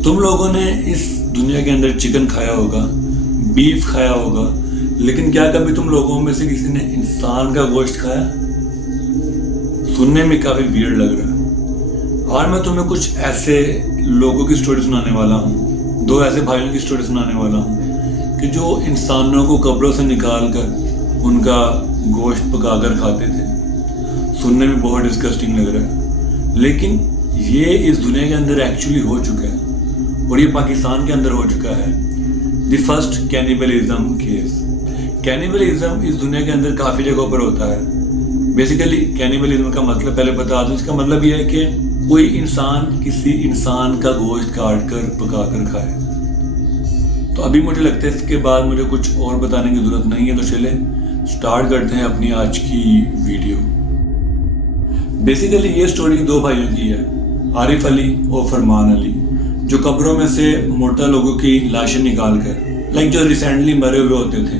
तुम लोगों ने इस दुनिया के अंदर चिकन खाया होगा, बीफ खाया होगा, लेकिन क्या कभी तुम लोगों में से किसी ने इंसान का गोश्त खाया? सुनने में काफ़ी वियर्ड लग रहा है। आज मैं तुम्हें कुछ ऐसे लोगों की स्टोरी सुनाने वाला हूँ, दो ऐसे भाइयों की स्टोरी सुनाने वाला हूँ कि जो इंसानों को कब्रों से निकाल कर उनका गोश्त पका कर खाते थे। सुनने में बहुत डिस्गस्टिंग लग रहा है, लेकिन ये इस दुनिया के अंदर एक्चुअली हो चुका है और ये पाकिस्तान के अंदर हो चुका है। The first cannibalism case. Cannibalism इस दुनिया के अंदर काफ़ी जगहों पर होता है। बेसिकली कैनिबलिज्म का मतलब पहले बता दूं, इसका मतलब ये है कि कोई इंसान किसी इंसान का गोश्त काट कर पका कर खाए। तो अभी मुझे लगता है इसके बाद मुझे कुछ और बताने की ज़रूरत नहीं है, तो चले स्टार्ट करते हैं अपनी आज की वीडियो। बेसिकली ये स्टोरी दो भाइयों की है, आरिफ अली और फरमान अली, जो कब्रों में से मुर्दा लोगों की लाशें निकाल कर, जो रिसेंटली मरे हुए होते थे,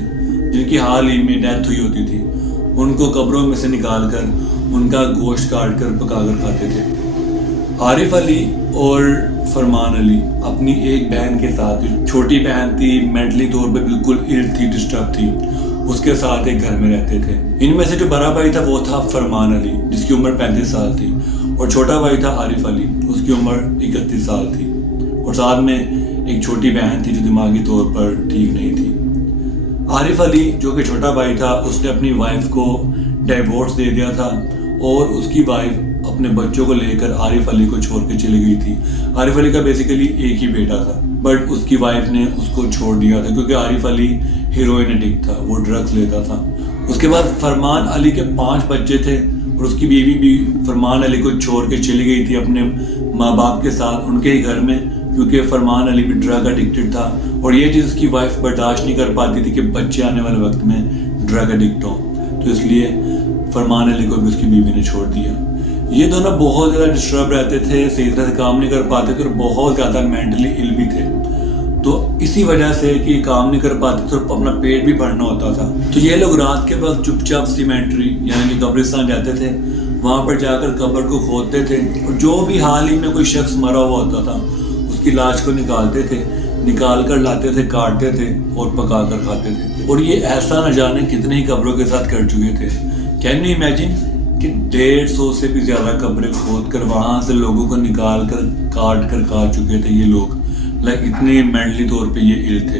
जिनकी हाल ही में डेथ हुई होती थी, उनको कब्रों में से निकाल कर उनका गोश्त काट कर पका कर खाते थे। आरिफ अली और फरमान अली अपनी एक बहन के साथ, छोटी बहन थी, मेंटली तौर पे बिल्कुल इल थी, डिस्टर्ब थी, उसके साथ एक घर में रहते थे। इनमें से जो बड़ा भाई था वो था फरमान अली, जिसकी उम्र 35 साल थी, और छोटा भाई था आरिफ अली, उसकी उम्र 31 साल थी, और साथ में एक छोटी बहन थी जो दिमागी तौर पर ठीक नहीं थी। आरिफ अली जो कि छोटा भाई था, उसने अपनी वाइफ को डिवोर्स दे दिया था और उसकी वाइफ अपने बच्चों को लेकर आरिफ अली को छोड़ के चली गई थी। आरिफ अली का बेसिकली एक ही बेटा था, बट उसकी वाइफ ने उसको छोड़ दिया था क्योंकि आरिफ अली हीरोइन एडिक्ट था, वो ड्रग्स लेता था। उसके बाद फरमान अली के 5 बच्चे थे और उसकी बीवी भी फरमान अली को छोड़ के चली गई थी अपने माँ बाप के साथ उनके ही घर में, क्योंकि फरमान अली भी ड्रग एडिक्टेड था और ये चीज़ उसकी वाइफ बर्दाश्त नहीं कर पाती थी कि बच्चे आने वाले वक्त में ड्रग एडिक्ट हों, तो इसलिए फरमान अली को भी उसकी बीवी ने छोड़ दिया। ये दोनों बहुत ज़्यादा डिस्टर्ब रहते थे, सही तरह से काम नहीं कर पाते थे और बहुत ज़्यादा मेंटली इल भी थे। तो इसी वजह से कि काम नहीं कर पाते थे और अपना पेट भी भरना होता था, तो ये लोग रात के वक्त चुपचाप सीमेंट्री यानी कि कब्रिस्तान जाते थे, वहाँ पर जाकर कब्र को खोदते थे और जो भी हाल ही में कोई शख्स मरा हुआ होता था उसकी लाश को निकालते थे, निकाल कर लाते थे, काटते थे और पका कर खाते थे। और ये ऐसा न जाने कितने ही कब्रों के साथ कर चुके थे। कैन यू इमेजिन कि 150 से भी ज़्यादा कब्रें खोद कर वहाँ से लोगों को निकाल कर काट कर खा चुके थे ये लोग। इतने मेंटली तौर पे ये इल थे।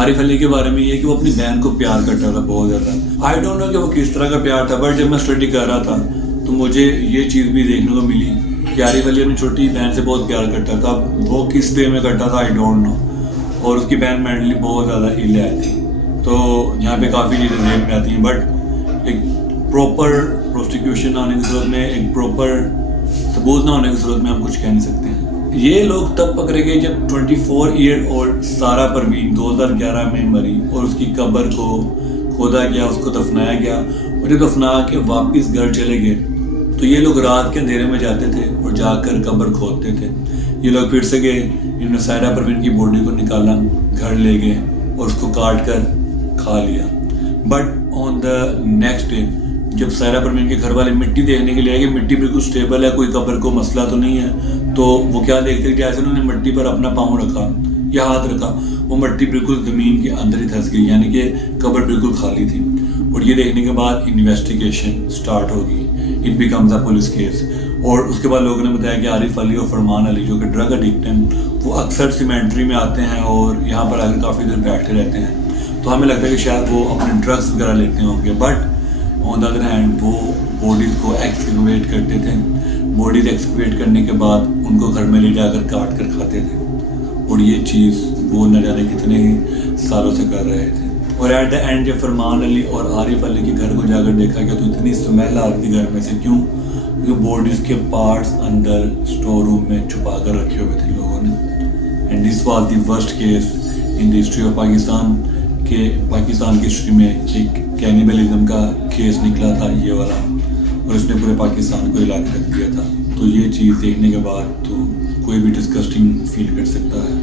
आरिफ अली के बारे में ये कि वो अपनी बहन को प्यार करता था बहुत ज़्यादा। आई डोंट नो कि वो किस तरह का प्यार था, बट जब मैं स्टडी कर रहा था तो मुझे ये चीज़ भी देखने को मिली कि आरिफ अली अपनी छोटी बहन से बहुत प्यार करता था। वो किस वे में करता था आई डोंट नो, और उसकी बहन मेंटली बहुत ज़्यादा इल है थी। तो यहाँ पे काफ़ी चीज़ें जेल में आती हैं, बट एक प्रॉपर प्रोसिक्यूशन आने की सूरत में, एक प्रॉपर सबूत ना होने की सूरत में हम कुछ कह नहीं सकते हैं। ये लोग तब पकड़े गए जब 24 ईयर ओल्ड सारा परवीन 2011 में मरी और उसकी कब्र को खोदा गया, उसको दफनाया गया, और जब दफना के वापस घर चले गए तो ये लोग रात के अंधेरे में जाते थे और जाकर कब्र खोदते थे। ये लोग फिर से गए, इन्होंने सारा परवीन की बॉडी को निकाला, घर ले गए और उसको काट कर खा लिया। But on the next day जब सारा परवीन के घर वाले मिट्टी देखने के लिए आए कि मिट्टी बिल्कुल स्टेबल है, कोई कब्र को मसला तो नहीं है, तो वो क्या देखते जैसे उन्होंने मिट्टी पर अपना पाँव रखा या हाथ रखा, वो मिट्टी बिल्कुल ज़मीन के अंदर ही धंस गई, यानी कि कब्र बिल्कुल खाली थी। और ये देखने के बाद इन्वेस्टिगेशन स्टार्ट होगी, it becomes a police case. और उसके बाद लोगों ने बताया कि आरिफ अली और फरमान अली जो कि ड्रग एडिक्ट हैं, वो अक्सर सीमेंट्री में आते हैं और यहाँ पर आकर काफ़ी देर बैठते रहते हैं, तो हमें लगता है कि शायद वो अपने ड्रग्स वगैरह लेते होंगे। But on the other hand वो बॉडीज़ को एक्सक्यूवेट करते थे, बॉडीज़ एक्सक्यूवेट करने के बाद उनको घर में ले जाकर काट कर खाते थे, और ये चीज़ वो न जाने कितने ही सालों से कर रहे थे। और एट द एंड जब फरमान अली और आरिफ अली के घर को जाकर देखा गया तो इतनी स्मेल आ रही थी घर में से, क्यों? क्योंकि बॉडीज़ के पार्ट्स अंदर स्टोर रूम में छुपा कर रखे हुए थे लोगों ने। And this was the worst case in the history of Pakistan, के पाकिस्तान की हिस्ट्री में एक कैनिबलिज्म का केस निकला था ये वाला, और इसने पूरे पाकिस्तान को हिला के रख दिया था। तो ये चीज़ देखने के बाद तो कोई भी डिस्गस्टिंग फील कर सकता है।